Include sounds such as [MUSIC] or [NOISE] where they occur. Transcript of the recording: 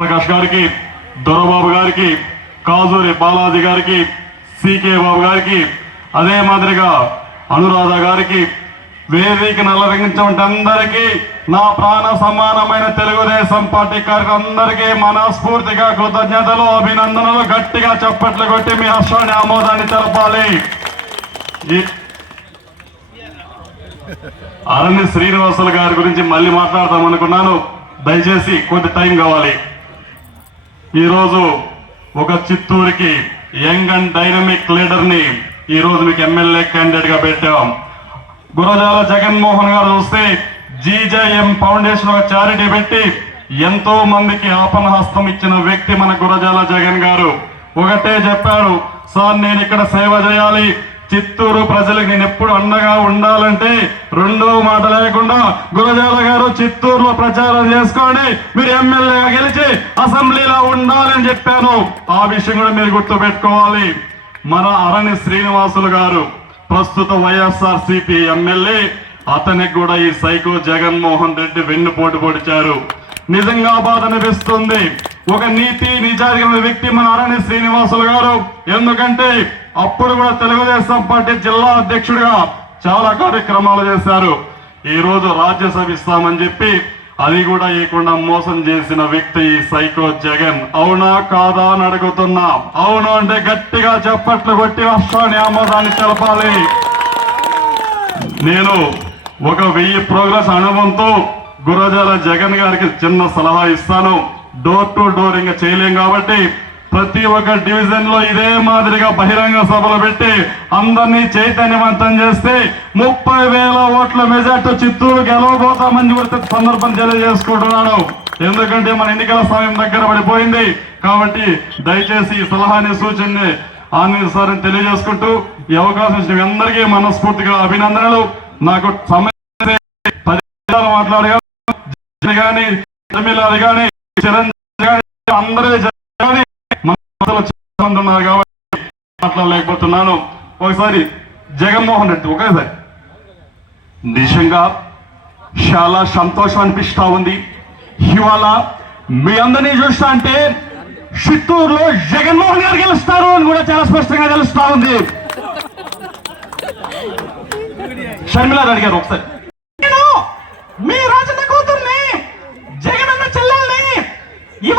ప్రకాష్ గారికి దొరబాబు గారికి కాజూరి బాలాజీ గారికి సికే బాబు గారికి అదే మాదిరిగా అనురాధ గారికి వేదిక అలరించినటువంటి అందరికీ నా ప్రాణ సమానమైన తెలుగుదేశం పార్టీ కార్యకర్తలందరికీ మనస్ఫూర్తిగా కృతజ్ఞతలు అభినందనలు గట్టిగా చప్పట్లు కొట్టి మీ హర్షాన్ని ఆమోదాన్ని తెలపాలి. అరణ్య శ్రీనివాసులు గారి గురించి మళ్ళీ మాట్లాడదాం అనుకున్నాను. దయచేసి కొంత టైం కావాలి. ఈరోజు ఒక చిత్తూరుకి యంగ్ అండ్ డైనమిక్ లీడర్ని ఈరోజు ఈ రోజు మీకు ఎమ్మెల్యే క్యాండిడేట్గా పెట్టాం. గురజాల జగన్మోహన్ గారు చూస్తే జీజేఎం ఫౌండేషన్ ఒక చారిటీ పెట్టి ఎంతో మందికి ఆపన హస్తం ఇచ్చిన వ్యక్తి మన గురజాల జగన్ గారు. ఒకటే చెప్పారు సార్ నేను ఇక్కడ సేవ చేయాలి. చిత్తూరు ప్రజలకు నేను ఎప్పుడు అండగా ఉండాలంటే రెండో మాట లేకుండా గురజాల గారు చిత్తూరులో ప్రచారం చేసుకోండి. మీరు ఎమ్మెల్యేగా గెలిచి అసెంబ్లీలో ఉండాలని చెప్పాను. ఆ విషయం కూడా మీరు గుర్తు పెట్టుకోవాలి మన అరణి శ్రీనివాసులు గారు ప్రస్తుత వైఎస్ఆర్ సిపి ఎమ్మెల్యే అతనికి కూడా ఈ సైకో జగన్మోహన్ రెడ్డి వెన్నుపోటు పొడిచారు. నిజంగా బాధ అనిపిస్తుంది. ఒక నీతి నిజాయితీ వ్యక్తి మన అరణి శ్రీనివాసులు గారు. ఎందుకంటే అప్పుడు కూడా తెలుగుదేశం పార్టీ జిల్లా అధ్యక్షుడిగా చాలా కార్యక్రమాలు చేశారు. ఈ రోజు రాజ్యసభ ఇస్తామని చెప్పి అది కూడా ఇవ్వకుండా మోసం చేసిన వ్యక్తి ఈ సైకో జగన్. అవునా కాదా అని అడుగుతున్నా. అవును అంటే గట్టిగా చప్పట్లు కొట్టి రాష్ట్రాన్ని ఆమోదాన్ని తెలపాలి. నేను ఒక వెయ్యి ప్రోగ్రెస్ అనుభవంతో గురజాల జగన్ గారికి చిన్న సలహా ఇస్తాను. డోర్ టు డోర్ ఇంకా చేయలేం కాబట్టి ప్రతి ఒక్క డివిజన్లో ఇదే మాదిరిగా బహిరంగ సభలు పెట్టి అందరినీ చైతన్యవంతం చేస్తే ముప్పై వేల ఓట్ల మెజార్టీ చిత్తూరు గెలవబోతామని కూడా సందర్భం తెలియజేసుకుంటున్నాను. ఎందుకంటే మన ఎన్నికల సమయం దగ్గర పడిపోయింది కాబట్టి దయచేసి ఈ సలహాని సూచనని ఆనందిస్తారని తెలియజేసుకుంటూ ఈ అవకాశం ఇచ్చిన అందరికీ మనస్ఫూర్తిగా అభినందనలు. నాకు సమయం పది మాట్లాడగా కానీ తమిళనాడు కానీ ఉన్నారు కాబట్టి మాట్లాడలేకపోతున్నాను. ఒకసారి జగన్మోహన్ రెడ్డి ఒకేసారి. నిజంగా చాలా సంతోషం అనిపిస్తా ఉంది. ఇవాళ మీ అందరినీ చూస్తా అంటే చిత్తూరులో జగన్మోహన్ గారు గెలుస్తారు అని కూడా చాలా స్పష్టంగా తెలుస్తా ఉంది. [LAUGHS] షర్మిలా రెడ్డి గారు ఒకసారి.